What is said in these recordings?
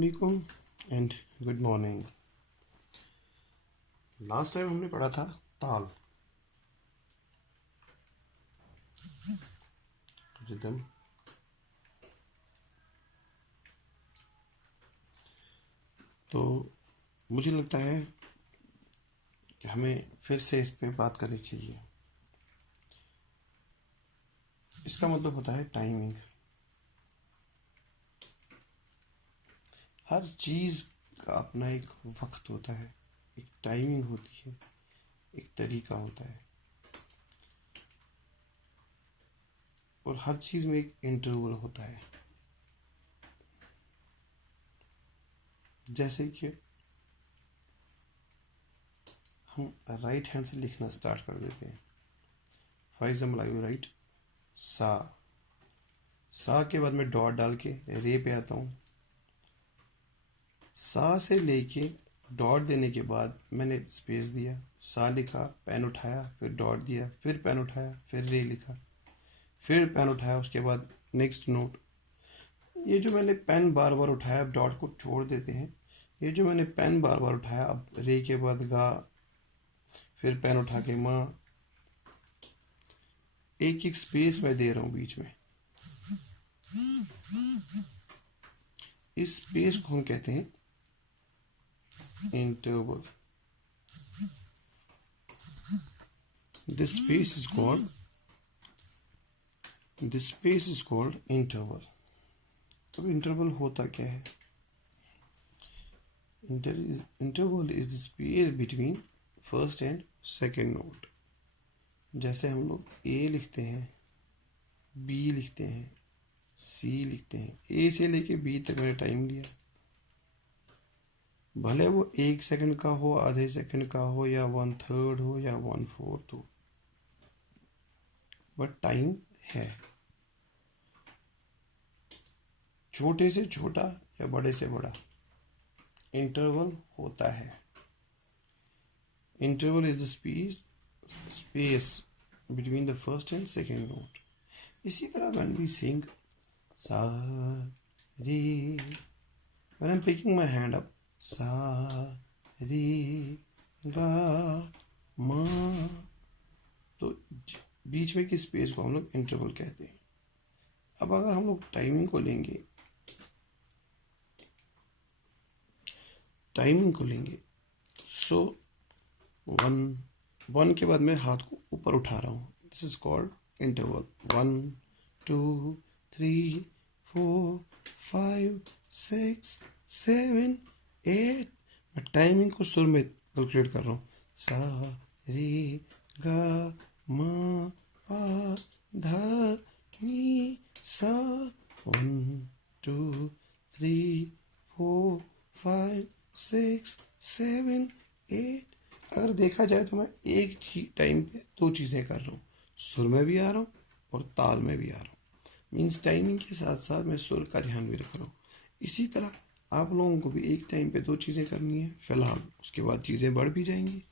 अस्सलामुअलैकुम and good morning. Last time हमने पढ़ा था ताल, रिदम। तो मुझे लगता है कि हमें फिर से इस पे बात करनी चाहिए। इसका मतलब होता है टाइमिंग। हर चीज़ का अपना एक वक्त होता है, एक टाइमिंग होती है, एक तरीका होता है, और हर चीज़ में एक इंटरवल होता है। जैसे कि हम राइट हैंड से लिखना स्टार्ट कर देते हैं। For example I will write सा। सा के बाद में डॉट डाल के रे पे आता हूँ। सा से लेके डॉट देने के बाद मैंने स्पेस दिया, सा लिखा, पेन उठाया, फिर डॉट दिया, फिर पेन उठाया, फिर रे लिखा, फिर पेन उठाया, उसके बाद नेक्स्ट नोट। ये जो मैंने पेन बार बार उठाया, अब डॉट को छोड़ देते हैं। ये जो मैंने पेन बार बार उठाया, अब रे के बाद गा, फिर पेन उठा के माँ, एक एक स्पेस मैं दे रहा हूँ बीच में। इस स्पेस को हम कहते हैं interval. This space is called interval. अब इंटरवल होता क्या है? Interval is the space between first and second note. जैसे हम लोग A लिखते हैं, B लिखते हैं, C लिखते हैं। A से लेके B तक मैंने टाइम लिया, भले वो 1 सेकंड का हो, आधे सेकंड का हो, या 1/3 हो, या 1/4 हो, बट टाइम है। छोटे से छोटा या बड़े से बड़ा इंटरवल होता है। Interval is the space between the first and second note. इसी तरह व्हेन वी सिंग सा रे, when I am picking my hand up, सा रे गा मा, तो बीच में की स्पेस को हम लोग इंटरवल कहते हैं। अब अगर हम लोग टाइमिंग को लेंगे, सो वन के बाद मैं हाथ को ऊपर उठा रहा हूँ, दिस इज कॉल्ड इंटरवल। 1 2 3 4 5 6 7 8। मैं टाइमिंग को सुर में कैलकुलेट कर रहा हूँ, सा रे गा मा पा धा नी सा। 1 2 3 4 5 6 7 8। अगर देखा जाए तो मैं एक टाइम पे दो चीज़ें कर रहा हूँ, सुर में भी आ रहा हूँ और ताल में भी आ रहा हूँ। मीन्स टाइमिंग के साथ साथ मैं सुर का ध्यान भी रख रहा हूँ। इसी तरह आप लोगों को भी एक टाइम पे दो चीज़ें करनी है फ़िलहाल, उसके बाद चीज़ें बढ़ भी जाएंगी।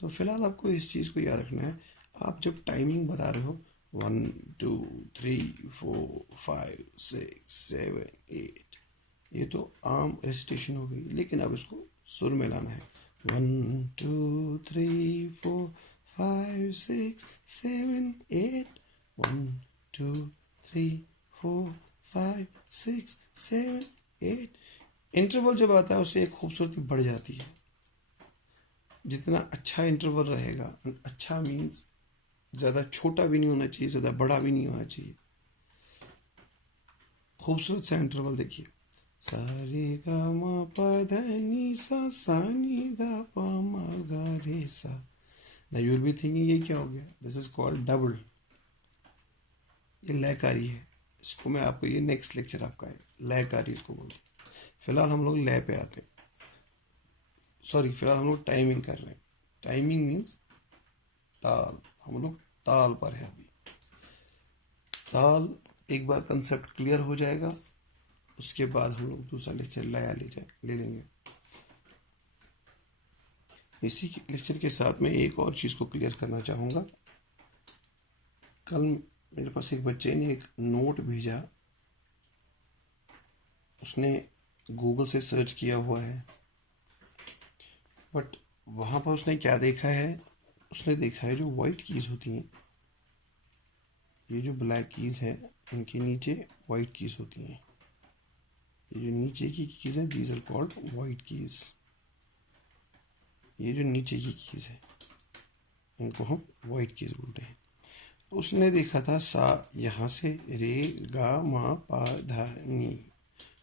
तो फिलहाल आपको इस चीज़ को याद रखना है, आप जब टाइमिंग बता रहे हो 1 2 3 4 5 6 7 8, ये तो आम रेसिटेशन हो गई, लेकिन अब इसको सुर में लाना है। 1 2 3 4 5 6 7 8, 1 2 3 4 5 6 7 8। इंटरवल जब आता है उससे एक खूबसूरती बढ़ जाती है। जितना अच्छा इंटरवल रहेगा, अच्छा मीन्स ज़्यादा छोटा भी नहीं होना चाहिए, ज़्यादा बड़ा भी नहीं होना चाहिए। खूबसूरत सा इंटरवल देखिए, सा रे गा मा पा धा नी सा, सा नी धा पा मा गा रे सा। Now you will be thinking ये क्या हो गया? This is called double. ये लयकारी है, इसको मैं आपको, ये नेक्स्ट लेक्चर आपका है, लयकारी इसको बोलते हैं। फिलहाल हम लोग लय पे आते हैं, सॉरी फिलहाल हम लोग टाइमिंग कर रहे हैं। टाइमिंग मीन्स ताल, हम लोग ताल पर है अभी। ताल एक बार कंसेप्ट क्लियर हो जाएगा, उसके बाद हम लोग दूसरा लेक्चर ले लेंगे। इसी लेक्चर के साथ में एक और चीज़ को क्लियर करना चाहूँगा। कल मेरे पास एक बच्चे ने एक नोट भेजा, उसने गूगल से सर्च किया हुआ है, बट वहाँ पर उसने क्या देखा है, उसने देखा है जो वाइट कीज़ होती हैं, ये जो ब्लैक कीज़ है इनके नीचे वाइट कीज़ होती हैं। ये जो नीचे की कीज़ है these are called white keys. ये जो नीचे की कीज़ है इनको हम वाइट कीज़ बोलते हैं। उसने देखा था सा यहाँ से रे गा मा पा धा नी,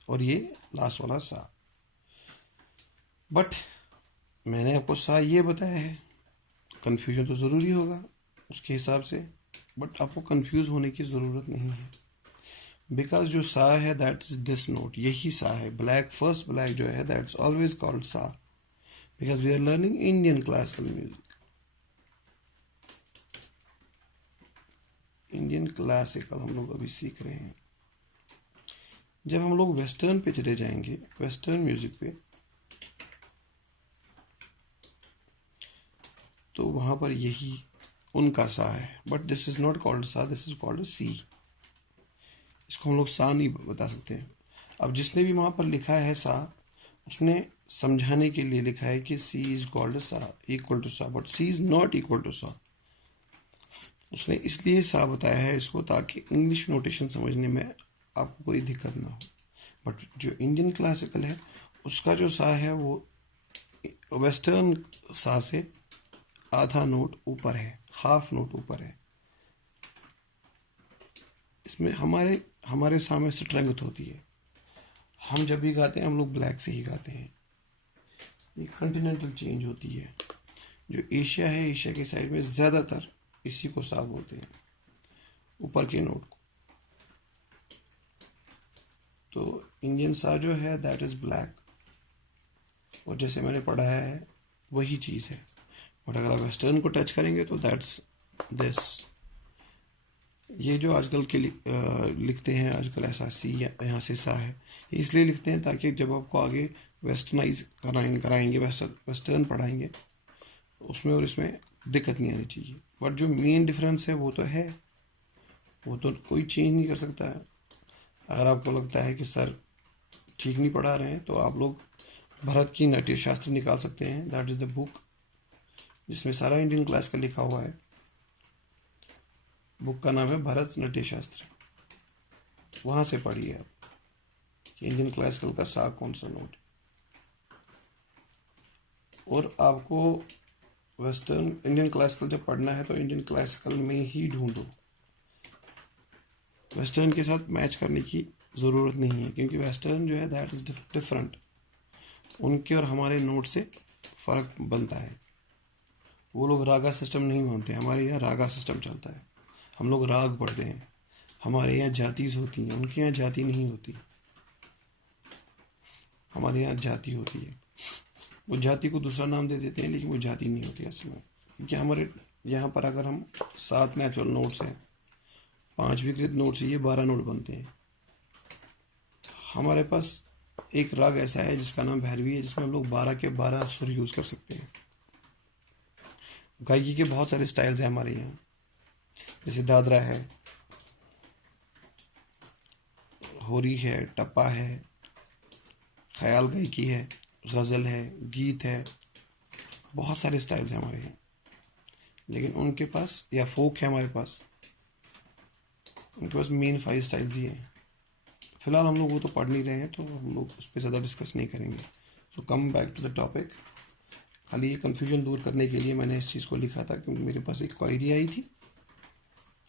और ये लास्ट वाला सा। बट मैंने आपको सा ये बताया है, कन्फ्यूजन तो ज़रूरी होगा उसके हिसाब से, बट आपको कंफ्यूज होने की ज़रूरत नहीं है, बिकॉज जो सा है दैट इज दिस नोट, यही सा है। ब्लैक, फर्स्ट ब्लैक जो है दैट्स ऑलवेज कॉल्ड सा, because we are learning Indian classical music. Indian classical हम लोग अभी सीख रहे हैं। जब हम लोग वेस्टर्न पे चले जाएंगे, वेस्टर्न म्यूजिक पे, तो वहाँ पर यही उनका सा है, but this is not called सा, दिस इज कॉल्ड सी। इसको हम लोग सा नहीं बता सकते। अब जिसने भी वहाँ पर लिखा है सा, उसने समझाने के लिए लिखा है कि सी इज कॉल्ड सा, इक्वल टू सा, but C is not equal to सा। उसने इसलिए सा बताया है इसको ताकि इंग्लिश नोटेशन समझने में आपको कोई दिक्कत ना हो। बट जो इंडियन क्लासिकल है उसका जो सा है वो वेस्टर्न सा से आधा नोट ऊपर है, हाफ नोट ऊपर है। इसमें हमारे हमारे सा में स्ट्रेंथ होती है। हम जब भी गाते हैं हम लोग ब्लैक से ही गाते हैं। ये कॉन्टिनेंटल चेंज होती है। जो एशिया है, एशिया के साइड में ज़्यादातर इसी को सा बोलते हैं, ऊपर के नोट को। तो इंडियन सा जो है दैट इज़ ब्लैक, और जैसे मैंने पढ़ा है वही चीज़ है। बट अगर आप वेस्टर्न को टच करेंगे तो दैट्स दिस। ये जो आजकल के लिखते हैं आजकल ऐसा सी यहाँ से सा है, ये इसलिए लिखते हैं ताकि जब आपको आगे वेस्टर्नाइज कराएंगे, वेस्टर्न पढ़ाएंगे, उसमें और इसमें दिक्कत नहीं आनी चाहिए। बट जो मेन डिफरेंस है वो तो है, वो तो कोई चेंज नहीं कर सकता है। अगर आपको लगता है कि सर ठीक नहीं पढ़ा रहे हैं तो आप लोग भरत की नाट्य शास्त्र निकाल सकते हैं। दैट इज़ द बुक जिसमें सारा इंडियन क्लास का लिखा हुआ है। बुक का नाम है भरत नाट्य शास्त्र। वहाँ से पढ़िए आप कि इंडियन क्लासिकल का सा कौन सा नोट। और आपको वेस्टर्न इंडियन क्लासिकल जब पढ़ना है तो इंडियन क्लासिकल में ही ढूंढो, वेस्टर्न के साथ मैच करने की ज़रूरत नहीं है, क्योंकि वेस्टर्न जो है दैट इज़ डिफरेंट। उनके और हमारे नोट से फ़र्क बनता है। वो लोग रागा सिस्टम नहीं मानते, हमारे यहाँ रागा सिस्टम चलता है। हम लोग राग पढ़ते हैं, हमारे यहाँ जातीज़ होती हैं, उनके यहाँ जाति नहीं होती, हमारे यहाँ जाति होती है। वो जाति को दूसरा नाम दे देते हैं लेकिन वो जाति नहीं होती असल में। क्योंकि हमारे यहाँ पर अगर हम 7 नेचुरल नोट्स हैं, 5 विकृत नोट्स हैं, ये 12 नोट बनते हैं। हमारे पास एक राग ऐसा है जिसका नाम भैरवी है, जिसमें हम लोग 12 के 12 सुर यूज़ कर सकते हैं। गायकी के बहुत सारे स्टाइल्स हैं हमारे यहाँ, जैसे दादरा है, होरी है, टप्पा है, ख्याल गायकी है, गज़ल है, गीत है, बहुत सारे स्टाइल्स हैं हमारे यहाँ। लेकिन उनके पास, या फोक है हमारे पास, उनके पास मेन 5 स्टाइल्स ही हैं। फिलहाल हम लोग वो तो पढ़ नहीं रहे हैं तो हम लोग उस पर ज़्यादा डिस्कस नहीं करेंगे। So come back to the topic. खाली ये कन्फ्यूजन दूर करने के लिए मैंने इस चीज़ को लिखा था, क्योंकि मेरे पास एक क्वेरी आई थी,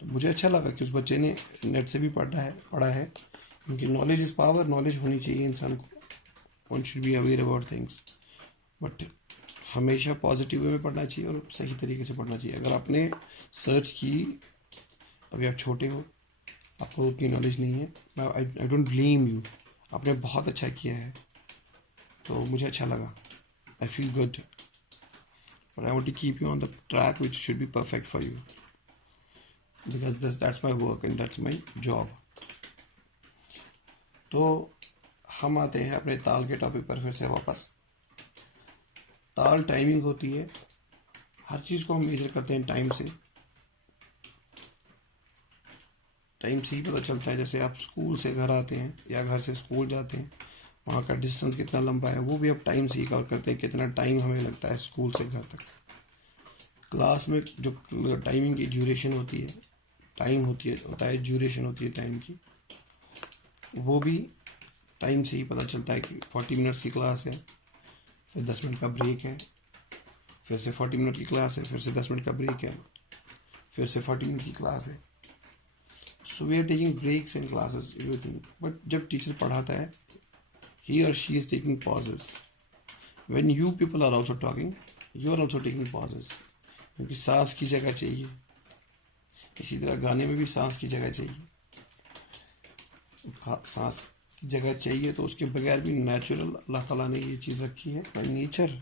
तो मुझे अच्छा लगा कि उस बच्चे ने नेट से भी पढ़ा है, क्योंकि नॉलेज इज़ पावर, नॉलेज होनी चाहिए इंसान को। One should be aware about things, but हमेशा पॉजिटिव वे में पढ़ना चाहिए और सही तरीके से पढ़ना चाहिए। अगर आपने सर्च की, अभी आप छोटे हो, आपको उतनी नॉलेज नहीं है, आई डोंट ब्लेम यू, आपने बहुत अच्छा किया है, तो मुझे अच्छा लगा, I feel good, but I want to keep you on the track which should be perfect for you, because that's my work and that's my job. तो हम आते हैं अपने ताल के टॉपिक पर फिर से वापस। ताल टाइमिंग होती है, हर चीज़ को हम मेजर करते हैं टाइम से। टाइम से ही पता चलता है। जैसे आप स्कूल से घर आते हैं या घर से स्कूल जाते हैं, वहाँ का डिस्टेंस कितना लंबा है वो भी अब टाइम से ही कवर करते हैं, कितना टाइम हमें लगता है स्कूल से घर तक। क्लास में जो टाइमिंग की ड्यूरेशन होती है, टाइम होता है ड्यूरेशन होती है टाइम की, वो भी टाइम से ही पता चलता है कि 40 मिनट्स की क्लास है, फिर 10 मिनट का ब्रेक है, फिर से 40 मिनट की क्लास है, फिर से 10 मिनट का ब्रेक है, फिर से 40 मिनट की क्लास है। So we are taking breaks in classes everything. But जब टीचर पढ़ाता है, he or she is taking pauses. When you people are also talking, you are also taking pauses. क्योंकि सांस की जगह चाहिए, इसी तरह गाने में भी सांस की जगह चाहिए। सांस की जगह चाहिए तो उसके बगैर भी नेचुरल अल्लाह ताला ने ये चीज़ रखी है, by nature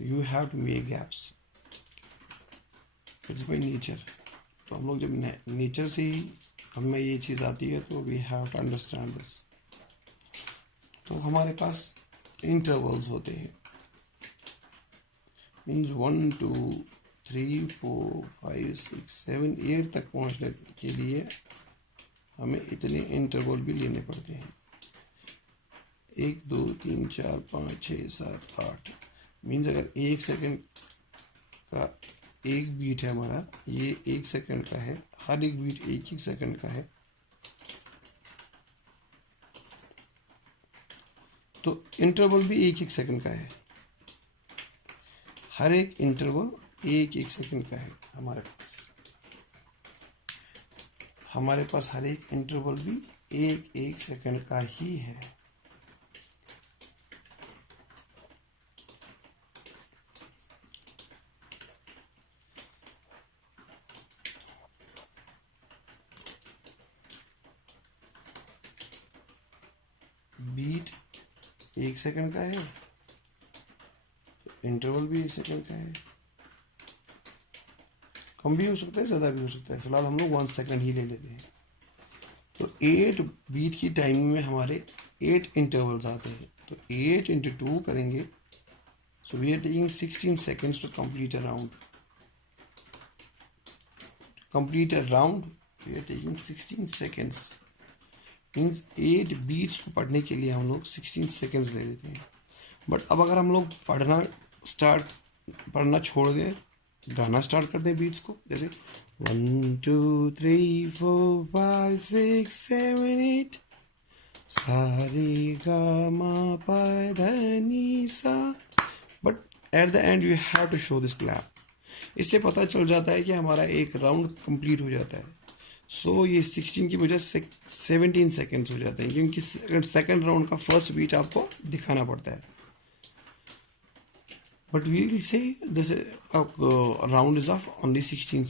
you have to make gaps, it's by nature. तो हम लोग जब नेचर से ही हमें ये चीज़ आती है तो we have to understand this. तो हमारे पास इंटरवल्स होते हैं, मीन्स 1 2 3 4 5 6 7 8 तक पहुंचने के लिए हमें इतने इंटरवल भी लेने पड़ते हैं। 1 2 3 4 5 6 7 8, मीन्स अगर 1 सेकंड का एक बीट है हमारा, ये 1 सेकंड का है, हर एक बीट 1 सेकंड का है, तो इंटरवल भी 1 सेकंड का है। हर एक इंटरवल 1 सेकंड का है हमारे पास हर एक इंटरवल भी 1 सेकंड का ही है। बीट 1 सेकंड का है, इंटरवल भी 1 सेकंड का है। कम भी हो सकता है, ज़्यादा भी हो सकता है, फिलहाल हम लोग 1 सेकंड ही ले लेते हैं। तो 8 बीट की टाइमिंग में हमारे 8 इंटरवल्स आते हैं, तो 8 × 2 करेंगे, so we are taking 16 seconds to complete a round. Complete a round we are taking 16 seconds, means 8 beats को पढ़ने के लिए हम लोग 16 सेकंड्स ले लेते हैं। बट अब अगर हम लोग पढ़ना छोड़ दें, गाना स्टार्ट कर दें बीट्स को, जैसे 1 2 3 4 5 6 7 8 सा रे गा मा पा धा नी सा, but at the end you have to show this clap. इससे पता चल जाता है कि हमारा एक राउंड कंप्लीट हो जाता है। सो ये 16 की वजह से 17 सेकेंड्स हो जाते हैं, क्योंकि सेकेंड राउंड का फर्स्ट बीट आपको दिखाना पड़ता है। But we will say this round is of only 16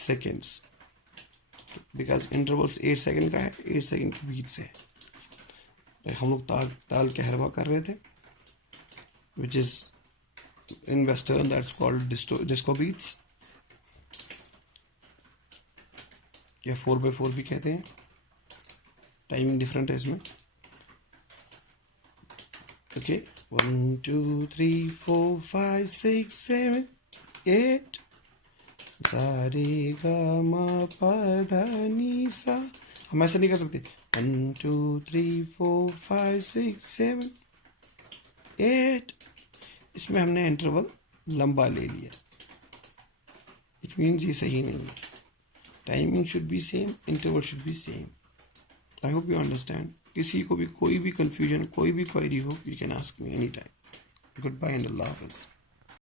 seconds because intervals 8 second का है, 8 सेकंड की बीट से। हम लोग ताल कहरवा कर रहे थे, which is in western that's called disco beats या 4/4 भी कहते हैं, टाइमिंग डिफरेंट है इसमें। ओके 1 2 3 4 5 6 7 8 सा रे गा मा पा धा नी सा। हम ऐसा नहीं कर सकते 1 2 3 4 5 6 7 8, इसमें हमने इंटरवल लंबा ले लिया, इट मीन्स ये सही नहीं है। Timing should be same, interval should be same. I hope you understand. किसी को भी कोई भी कंफ्यूजन, कोई भी क्वेरी हो, you can ask me any time. Goodbye and अल्लाह हाफिज़।